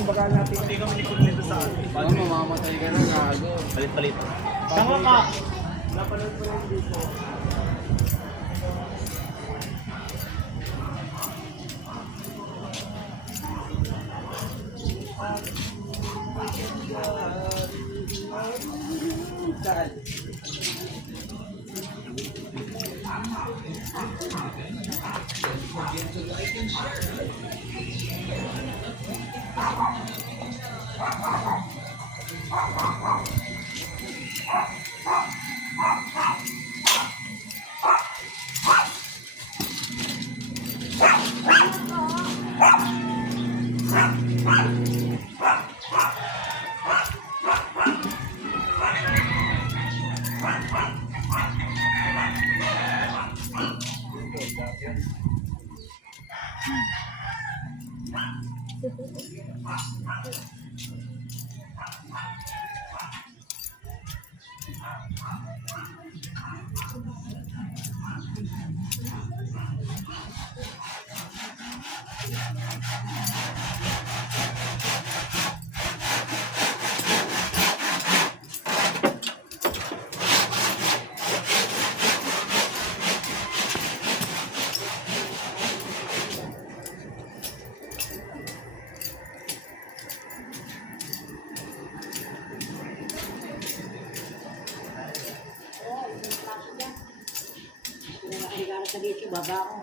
yung bakal natin. Hindi ka manikul nito sa atin. Paano mamamatay ka na, gago? Palit-palit. Tama ka! Napanood mo lang dito. Baba ko.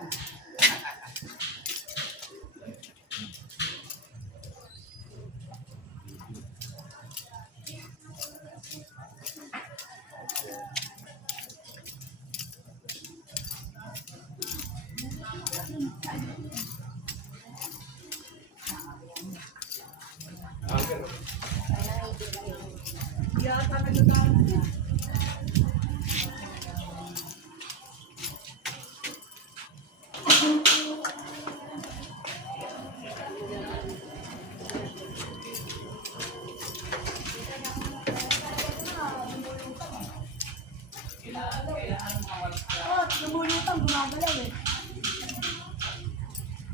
Lumulutang, gumagalaw eh.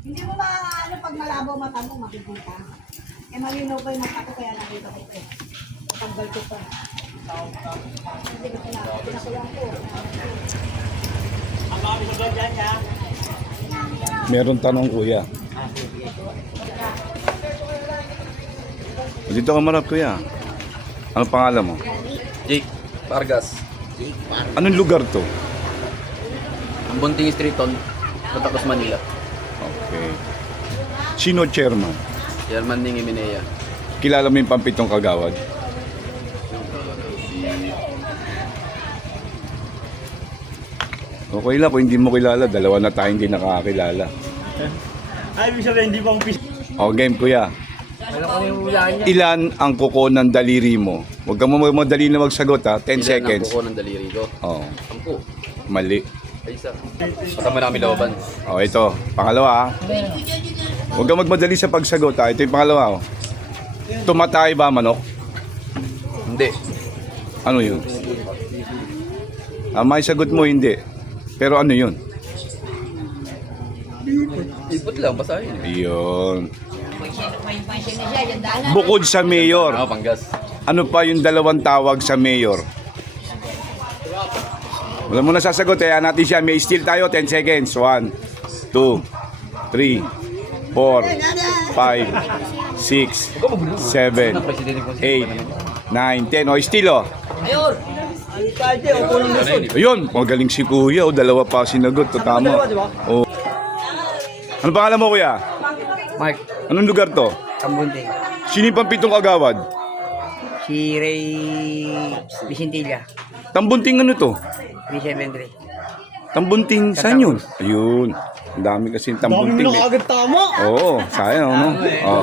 Hindi mo ano pag malabo mata mo, makikita. Eh malinaw pa yung mata ko, kaya nakita ko ito. Tanggal ko pa. Hindi ko pinakulang ko. Ang mga bisagal dyan niya. Meron tanong kuya. Dito ka marap kuya. Ano pangalan mo? Jake Vargas. Anong lugar to? Ang Bunting Street on Patacos, Manila. Okay. Sino chairman? Chairman ng Eminea. Kilala mo yung pampitong kagawad? Okay lang kung hindi mo kilala. Dalawa na tayo hindi nakakakilala. Ay, ibig sabihin, hindi pa ang pis... O game kuya. Alam ko na yung ulaan niya. Ilan ang kuko ng daliri mo? Huwag kang madali na magsagot ha. 10 seconds. Ilan ang kuko ng daliri ko? Oo. 10. Mali. Ay, isa. Kasama namin laban. O ito. Pangalawa ha. Huwag kang magmadali sa pagsagot ha. Ito yung pangalawa. Tumatay ba manok? Hindi. Ano yun? May sagot mo hindi. Pero ano yun? Ipot lang, basahin. Yun. May pansin na siya, yung dala. Bukod sa mayor, Pangas. ano pa yung dalawang tawag sa mayor? Wala mo na sasagot eh. Natin siya. May steal tayo. 10 seconds. 1, 2, 3, 4, 5, 6, 7, 8, 9, 10. O, steal o. Ayun! Ang kalde, o punong Luzon. Ayun. Magaling si kuya. O, dalawa pa sinagot. O, tama. Dalawa, di ba? O. Ano pangalan mo kuya? Mark Anong lugar to? Tambunting. Sino yung pampitong kagawad? Si Ray Vicentilla. Tambunting ano to? 373. Tambunting, saan yun? Ayun. Ang dami kasi Dami mo tambunting. na kagad tama. Oo, sayang ano? Oh.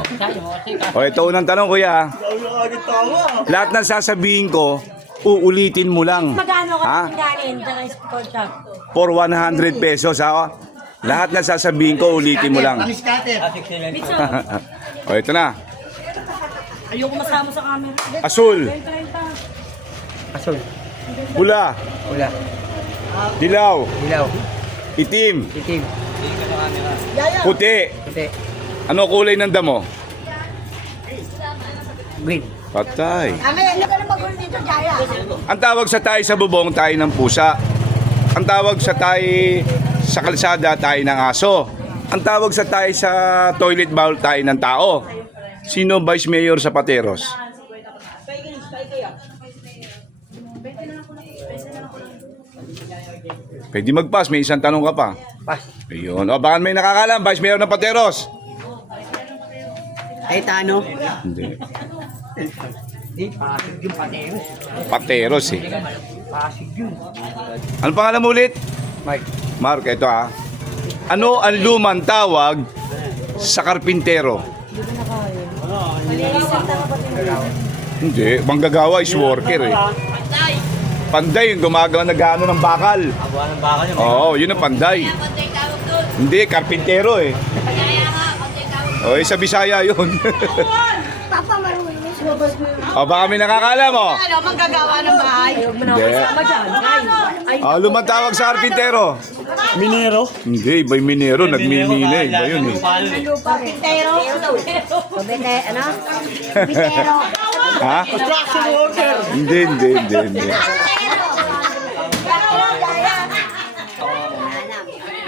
O, ito unang tanong kuya. Dami mo na kagad tama. Lahat ng sasabihin ko, uulitin mo lang. Magkano ka Ha? ganin sa school shop? For 100 pesos ha. Lahat ng sasabihin ko, ulitin mo lang. Mitso, O, ito na. ayoko masama sa camera. Asul, 30. Asul. pula, Pula. dilaw, Ilaw. itim, Itim. puti. Puti. Ano kulay ng damo? Green. Patay. Ame, hindi ka na magulo dito, Jaya. Ang tawag sa tayo sa bubong, tayo ng pusa. Ang tawag sa tayo sa kalsada, tayo ng aso. Ang tawag sa tayo sa toilet bowl, tayo ng tao. Sino vice mayor sa Pateros? Pwede mag-pass, may isang tanong ka pa. Pass. Ayun. O baka may nakakalam, vice mayor ng Pateros. Ay, Tano. Hindi. Di, Pasig yung Pateros. Pateros eh. Pasig yun. Ano pangalan mo ulit? Mark. Mark, ito ah. Ano ang lumang tawag sa karpintero? Hindi, manggagawa is worker eh. Panday yung gumagawa nag-ano ng bakal. Abuan ng baka niya. Oo, yun ang panday. Hindi, karpintero eh. O, sa Bisaya yun. Papa, marunong. O, baka may nakakalam mo. Ano, manggagawa ng bahay? Hindi. Ay, Lumang tawag sa karpintero. Minero. Hindi, iba yung minero, nagmimina, iba yun eh. Pintero? Ano? Pintero. Ha? Construction worker. Hindi.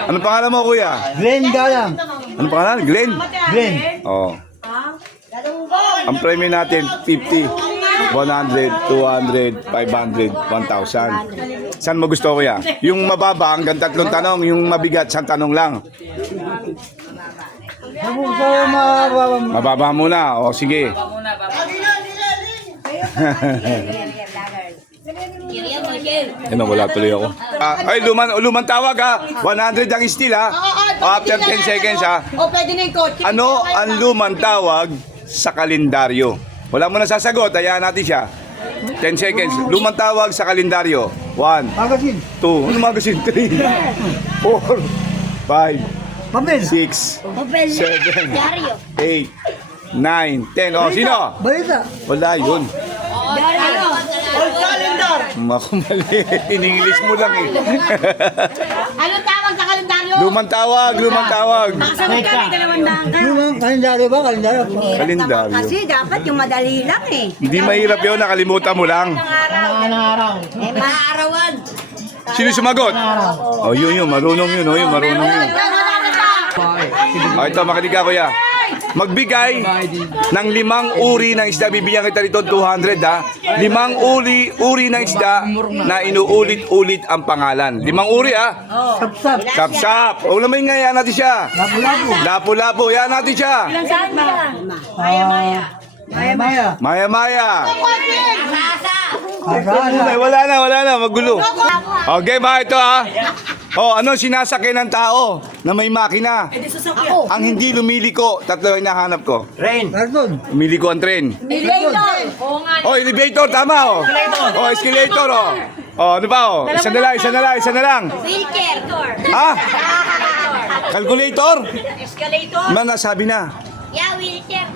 Ano pangalan mo, kuya? Glenn Galang. Ano pangalan? Glenn? Glenn. Oo. Ang premium natin, 50, 100, 200, 500, 1,000. Saan mo gusto, kuya? Yung mababa, hanggang 3 tanong. Yung mabigat, 1 tanong lang. Mababa muna. O, sige. Ano, wala tuloy ako. Ay, lumang tawag ha. 100 ang steel ha. After 10 seconds ha. O, pwede na yung kotse. Ano ang lumang tawag sa kalendaryo? Wala mo na sasagot, hayaan natin siya. 10 seconds. Lumang tawag sa kalendaryo. 1, Magazine. 2, ano magazine? 3, 4, 5, Papel. 6, Papel. 7, Diaryo. 8, 9, 10. O, sino? Balita. Wala yun. Diaryo. Old calendar. Makumali. In-English mo lang eh. Ano tawag sa kalendaryo? Lumang tawag. Sabi ka, may 200 ka. Yung kalendaryo ba? Kalendaryo. Kalendaryo. Kasi dapat yung madali lang eh. Hindi mahirap yun, nakalimutan mo lang. Araw. Eh, maarawan. Sino sumagot? Oh, yun, marunong yun, oh, yun, marunong yun. Oh, ito, makinig ka, kuya. Magbigay ng 5 uri ng isda. Bibigyan kita rito 200 ha. 5 uri ng isda na inuulit-ulit ang pangalan. 5 uri ha. Sapsap. Sapsap. O naman nga, yan natin siya. Lapu-lapu. Lapu-lapu, yan natin siya. Ilang saan ka? Maya. Maya-maya. Asana. Ay, wala na, magulo. Okay ba ito ha? Oh, ano sinasakyan ng tao na may makina? Ako. Ang hindi lumiliko, 3 ang hinahanap ko. Karton. Lumiliko ang tren. Elevator. Oo nga. Oh, elevator, tama oh. Oh, escalator oh. Oh, ano ba oh? Isa na lang. Wheelchair. Ha? Calculator? Escalator. Man, nasabi na. Yeah, wheelchair.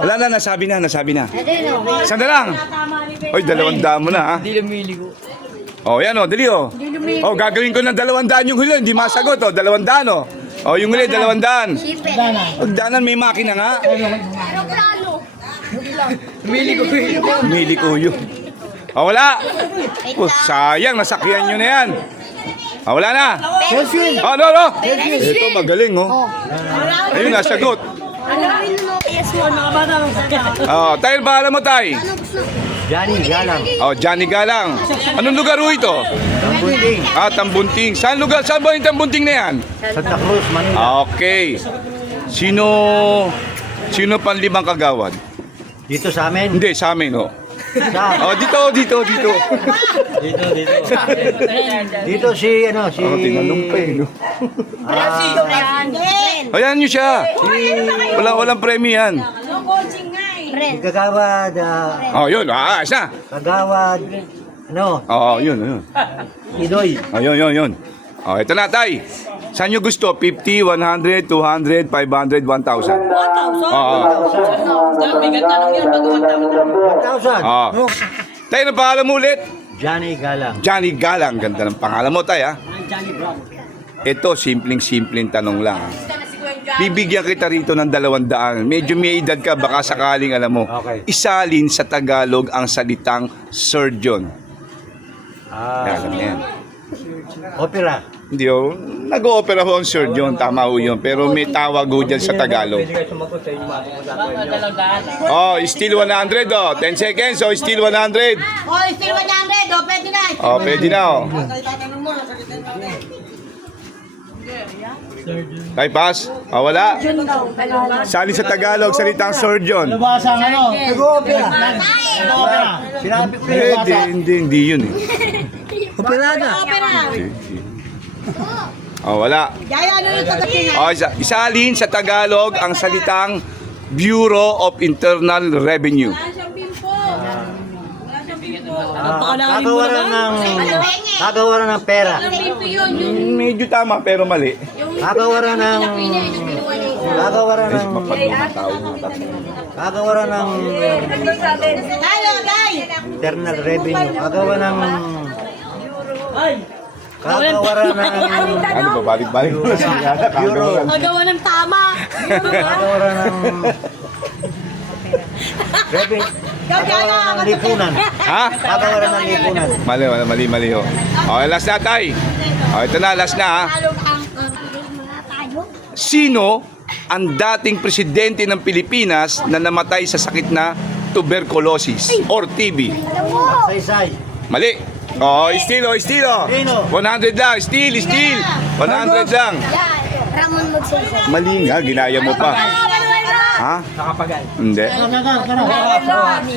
Wala na, nasabi na. Isa na lang. Oy, 200 mo na ha. Hindi lumiligo. Oh, yan oh, dali oh. Oh, gagawin ko ng 200 yung huli, hindi masagot oh, 200 oh. Oh, yung huli 200. Pagdanan may makina nga. Aeroplano. Miliko yun. Oh, wala. Oh, sayang, nasakyan nyo na yan. Oh, wala na. Oh, no. Ito, magaling oh. Ayun, nasagot. Yes, mo. Mga bata ng sakyan. Oh, tayo, pangalan mo, tay? Johnny Galang. Oh, Johnny Galang. Anong lugar ho ito? Tambunding. Tambunting. Saan ba yung Tambunting na yan? Santa Cruz, Manila. Okay. Sino pang 5 kagawad? Dito sa amin. Hindi, sa amin, oh. Sa, Oh, dito. dito si Oh, tinanong pa eh, no? Ayan nyo siya. Walang premyo yan. si Kagawad, Oh, yun. Isa. Kagawad, Oo, yun. Idoy. Oh, yun. Oh, ito na, tay. Saan nyo gusto? 50, 100, 200, 500, 1,000. Oo. 1,000. Oo. Tay, ano pangalan mo ulit? Johnny Galang. Johnny Galang. Ganda ng pangalan mo, tay, ha? Ito, simpleng tanong lang. bibigyan kita rito ng 200. Medyo may edad ka, baka sakaling alam mo. Okay. Isalin sa Tagalog ang salitang surgeon. Yan, yan. Opera. Hindi oh, nag-o-opera ho ang surgeon, tama ho yun. Pero may tawag ho dyan sa Tagalog. Pwede kayo sumagot sa inyo mga nyo. Oh, still 100 oh. 10 seconds, oh, still 100. Oh, still 100. Oh, pwede na. Oh, pwede na oh. Tay, pass. Oh, wala. Salin sa Tagalog, salitang surgeon. Basang ano? Nag-opera. Nag-opera. Sinabi ko Hindi yun eh. Opera. Oh, wala. Yaya, ano yung tatakin? Oh, isalin sa Tagalog ang salitang Bureau of Internal Revenue. Kagawaran ng pera. Medyo tama pero mali. Kagawaran ng Tayo, Day! internal revenue. Kagawaran ng kagawaran ng Ano ba, balik-balik mo na siya. Bureau. Magawa ng tama. Kagawaran ng revenue. Kagawaran ng lipunan. Ha? Kagawaran ng lipunan. Mali ho. Okay, last na tay. Okay, ito na, last na ha. Sino ang dating presidente ng Pilipinas na namatay sa sakit na tuberculosis or TB? Saysay. Mali. Oh, estilo. Sino? 100 lang, steal. 100 lang. Ramon Magsaysay. Mali nga, ginaya mo pa. Ha? Nakapagal. Hindi.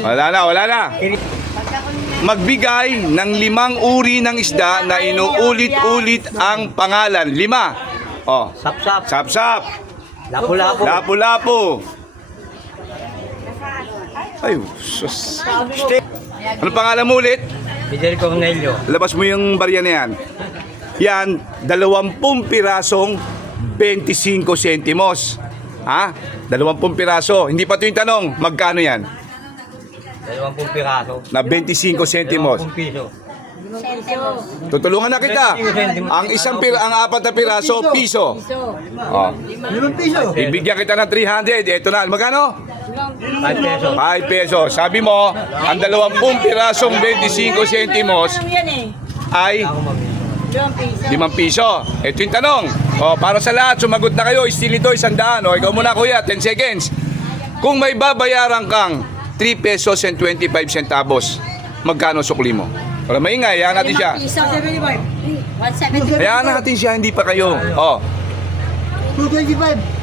Wala na. Magbigay ng 5 uri ng isda na inuulit-ulit ang pangalan. 5. Oh, Sapsap. sap-sap, Lapu-lapu. lapu-lapu. Ay, sus. Ano pangalan mo ulit? Fidel Cornelio. Labas mo yung barya na yan. Yan, 20 pirasong 25 sentimos. Ha? 20 piraso. Hindi pa ito yung tanong. Magkano yan? 20 piraso. Na 25 sentimos. 20 piso. Tutulungan na kita. Ang ang 4 na piraso, piso. Oh. 5 piso. Ibigyan kita ng 300. Ito na. Magkano? 5 peso. 5 pesos. Sabi mo, ang 20 pirasong 25 sentimos ay 5 piso. Ito yung tanong. O, para sa lahat, sumagot na kayo. Still ito, 100. O, ikaw muna kuya, 10 seconds. Kung may babayaran kang 3 pesos and 25 centavos, magkano sukli mo? Wala maingay, hayaan natin siya. 170. Hayaan natin siya, hindi pa kayo. O, 225.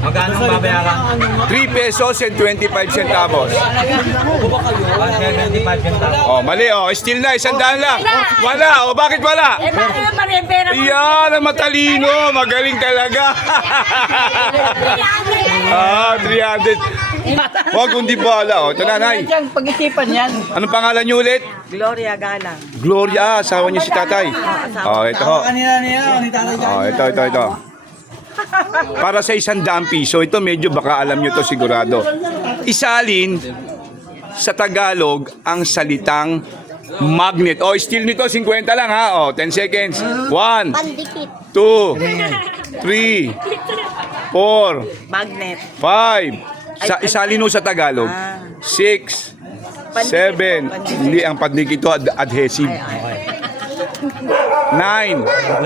Magkano ang babayaran? 3 pesos and 25 centavos. 175 centavos. O, mali o. Still na, 100 lang. Wala. O, bakit wala? Bakit naman yung pera mo? Iyan, ang matalino. Magaling talaga. 300. Huwag kundi bala. O, ito nanay. Pag-isipan yan. Anong pangalan niyo ulit? Gloria Galang. Gloria, asawa niyo si tatay. O, ito ho. O, ito. Para sa 100 piso, ito medyo baka alam nyo to sigurado. Isalin sa Tagalog ang salitang magnet. O, still nito, 50 lang ha. O, 10 seconds. 1, 2, 3, 4, Magnet. 5. Isalin mo sa Tagalog. 6, 7. Hindi, ang pandikit ito adhesive. 9,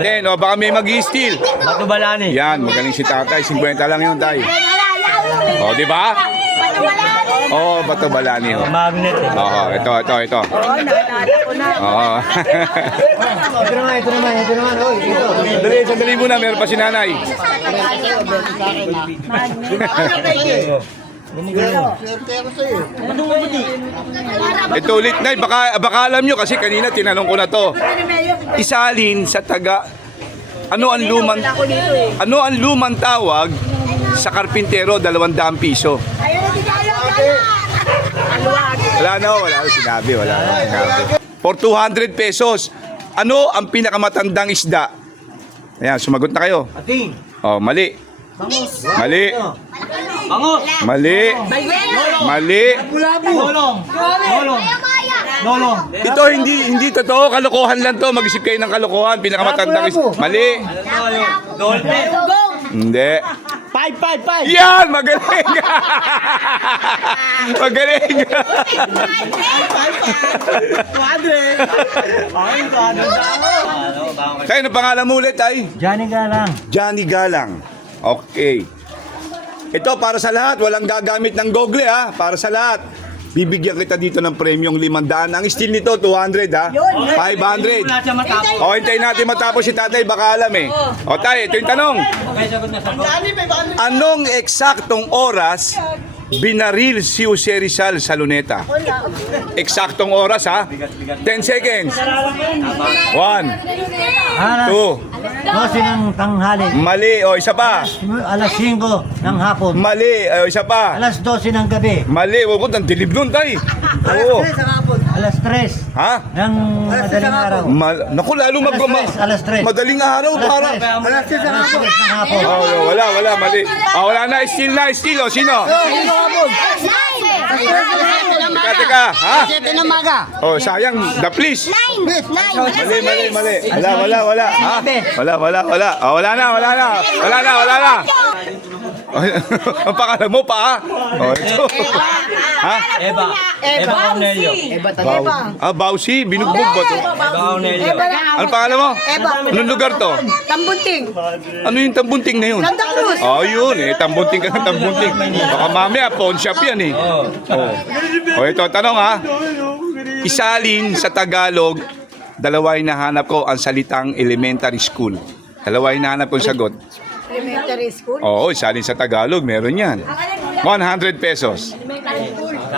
10. O, baka may mag-i-steal. Bato Balani. Yan, magaling si tatay. 50 lang yun, tay. O, di ba? Oo, Bato Balani. Ho. Magnet eh. Oo, ito. Oo. Ito naman. Oy, ito. Sandali muna, meron pa si nanay. Ito ulit, nay. Baka alam nyo kasi kanina tinanong ko na to. Isalin sa ano ang lumang tawag sa karpintero 200 piso? Wala na, sinabi. For 200 pesos, ano ang pinakamatandang isda? Ayan, sumagot na kayo. Ating. Oh, mali. Mali. Nolong. Ito hindi totoo, kalokohan lang to. Mag-isip kayo ng kalokohan, pinakamatandang isda. Mali. Hindi. 5. Yan! Magaling! Magaling! 200. Tayo, ano pangalan mo ulit ay? Johnny Galang. Johnny Galang. Okay. Ito para sa lahat, walang gagamit ng Google ha, para sa lahat. Bibigyan kita dito ng premyong 500. Ang steel nito 200 ha. 500. Wala siya matapos. O, hintayin natin matapos si tatay, baka alam eh. O tayo, ito yung tanong. Okay, sagot na sagot. Anong eksaktong oras binaril si Jose Rizal sa Luneta? Eksaktong oras ha. 10 seconds. 1, 2. Dosi ng tanghali. Mali. O, isa pa. Alas 5 ng hapon. Mali. O, isa pa. Alas 12 ng gabi. Mali. Huwag ko, ang dilib nun tay. Oo. Alas 3 Ha? ng madaling araw. Naku, lalo Alas 3. madaling araw para. Alas 3 ng hapon. Oh, wala, mali. Wala na, still. O, sino? Teka, ha? Oh, sayang, the please. Mali. Wala. Ha? Wala. Oh, wala na. Ang pangalan mo pa, ha? Oh, ito. Ha? Eva Cornelio. Bausi, binugbog ba to? Eva Cornelio. Ano pangalan mo? Anong lugar to? Tambunting. Ano yung tambunting na yun? Santa Cruz. Oh, yun eh. Tambunting ka ng tambunting. Baka mamaya, pawn shop yan eh. Oh, ito, tanong ha. Isalin sa Tagalog, dalawa hinahanap ko ang salitang elementary school. Dalawa hinahanap ko ang sagot. Elementary school. Oo, isalin sa Tagalog, meron yan. 100 pesos.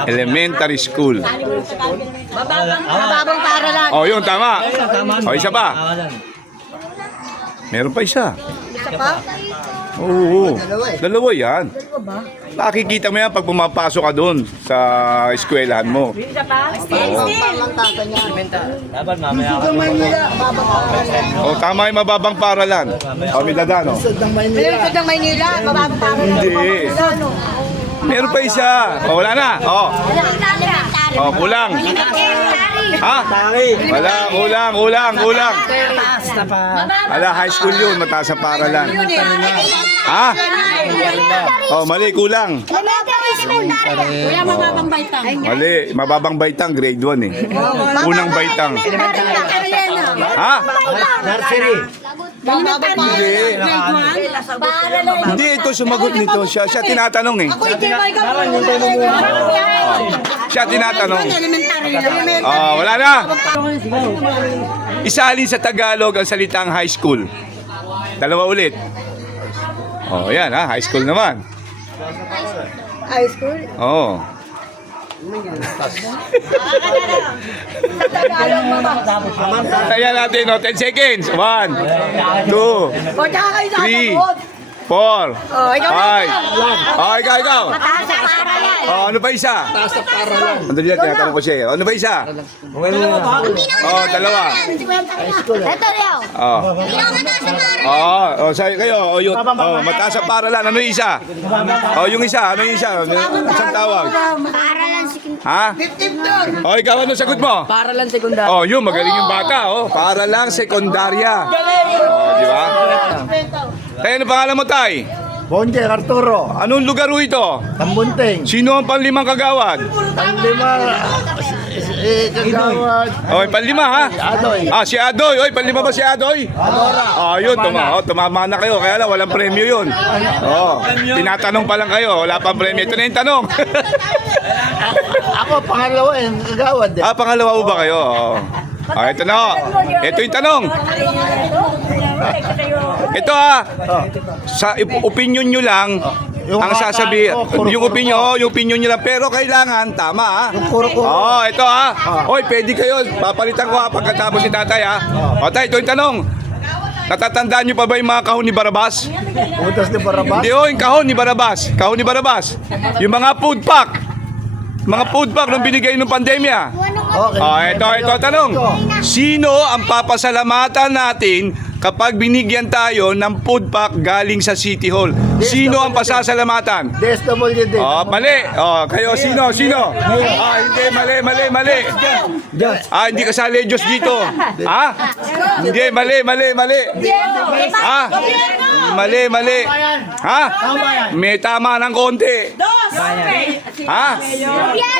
Elementary school. Mababang paralan. Oh, yun, tama. Oh, isa pa. Meron pa isa. Isa pa? Oo, dalawa yan. Nakikita mo yan pag pumapasok ka doon sa eskwelahan mo. Dapat mamaya ako. Oh, tama yung mababang paralan. Oh, Midadano. Meron ng Maynila. Mababang paralan. Hindi. Meron pa isa. Oh, wala na. Oh, kulang. Ha? Wala, kulang. Wala, high school yun, mataas sa paralan. Ha? Oh, mali, kulang. Elementary school. Wala mababang baitang. Mali, mababang baitang, grade 1 eh. Unang baitang. Ha? Nursery. Hindi. Hindi, ito sumagot nito. Siya tinatanong eh. Ako hindi may gawin. Siya tinatanong. Elementary. Wala na. Isalin sa Tagalog ang salitang high school. Dalawa ulit. Oh, yan ha, high school naman. High school. Oh. Kaya natin, 10 seconds. 1, 2, O, tsaka kayo sa 3, sagot. 4, 5. Oh, ikaw na. Oh, ikaw. Mataas sa paralan. Oh, ano pa isa? Taas sa paralan. Andali yan, tinatanong ko siya. Ano pa isa? Oh, dalawa. Ito Leo. Oh. Sa'yo kayo. Oh, yun. Oh, mataas sa paralan. Ano yung isa? Oh, yung isa. Ano yung isa? Isang tawag. Paralan si Ha? Oh, ikaw ano sagot mo? Paralan sekundar. Oh, yun, magaling yung bata, oh. Para lang sekundarya. Oh, di ba? Kaya ano pangalan mo, Tay? Bonje Arturo. Anong lugar ho ito? Tambunting. Sino ang panlimang kagawad? Panlima. Kagawad. Oh, panlima, ha? Adoy. Si Adoy. Oy, panlima ba si Adoy? Adora. Yun, tumama na kayo. Kaya lang, walang premyo yun. Tinatanong pa lang kayo. Wala pang premyo. Ito na yung tanong. Ako pangalawa yung kagawad. Pangalawa mo ba kayo? Ito na ho. Ito yung tanong. Ito sa opinion nyo lang, ang sasabi, yung opinion nyo lang, pero kailangan, tama ha? Ito Oy, pwede kayo, papalitan ko pagkatapos si tatay Tay, ito yung tanong. Natatandaan nyo pa ba yung mga kahon ni Barabas? Utos ni Barabas. Hindi yung kahon ni Barabas. Kahon ni Barabas. Yung mga food pack. Mga food pack nung binigay nung pandemya. Okay. Ito tanong. Sino ang papasalamatan natin kapag binigyan tayo ng food pack galing sa City Hall? Sino ang pasasalamatan? DSWD. Mali. Kayo, sino? Hindi, mali. Hindi kasali Diyos dito. Hindi, mali. Mali. May tama ng konti.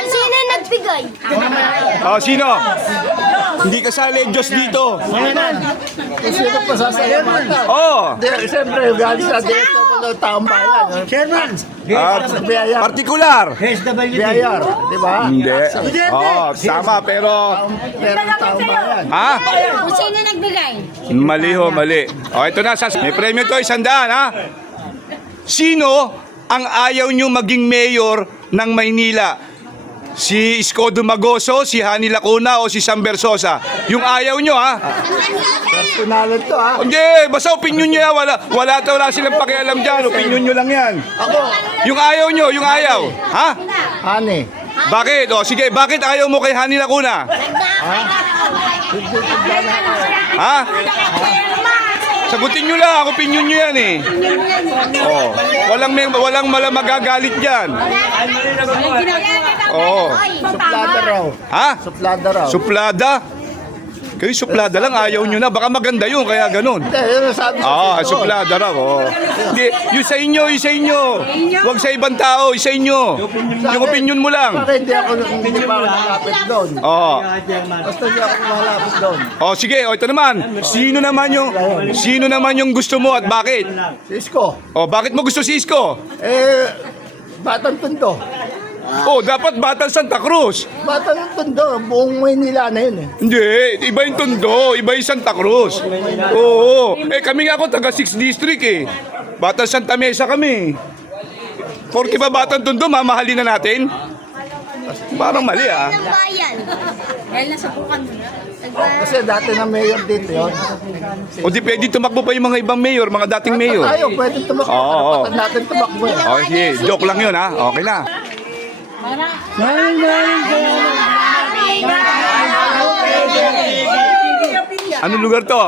Sino nagbigay? Sino? Hindi kasali Diyos dito. Sino pa sasalamatan? Siyempre, galing sa DSWD taong bayan. Chairman! Biyayar. Partikular. Biyayar, di ba? Hindi. Tama, pero... Pero taong bayan. Kung sino nagbigay? Mali. Ito na. May premyo to, 100, ha? Sino ang ayaw nyo maging mayor ng Maynila? Si Isko Dumagoso, si Hani Lacuna, o si Sam Bersosa? Yung ayaw nyo, ha? Personalan to, ha? Hindi, basta opinion nyo yan. Wala silang pakialam dyan. Opinion nyo lang yan. Ako, Yung ayaw nyo, yung ayaw. Ha? Hani. Bakit? Sige, bakit ayaw mo kay Hani Lacuna? Ha? Sagutin nyo lang, opinion nyo yan eh. Walang magagalit dyan. Suplada raw. Ha? Suplada raw. Suplada? Kayo suplada lang, ayaw nyo na. Baka maganda yun, kaya ganun. Hindi, yun ang sabi sa Suplada raw. Hindi, yung sa inyo. Huwag sa ibang tao, yung sa inyo. Yung opinion mo lang. Bakit hindi ako nalapit doon? Basta hindi ako malapit doon. Sige, ito naman. Sino naman yung gusto mo at bakit? Si Isko. Bakit mo gusto si Isko? Batang Tondo. Dapat Batang Santa Cruz. Batang Tondo, buong Maynila na yun eh. Hindi, iba yung Tondo, iba yung Santa Cruz. Oo. Kami nga ako, taga 6 district eh. Batang Santa Mesa kami. Porke ba Batang Tondo, mamahalin na natin? Parang mali ah. Ng bayan. Dahil nasa bukan mo na. Kasi dati na mayor dito yun. Di pwede tumakbo pa yung mga ibang mayor, mga dating mayor. Tayo, pwede tumakbo. Oo. Kapatid natin tumakbo. Okay, joke lang yun ha. Okay na. Anong lugar to?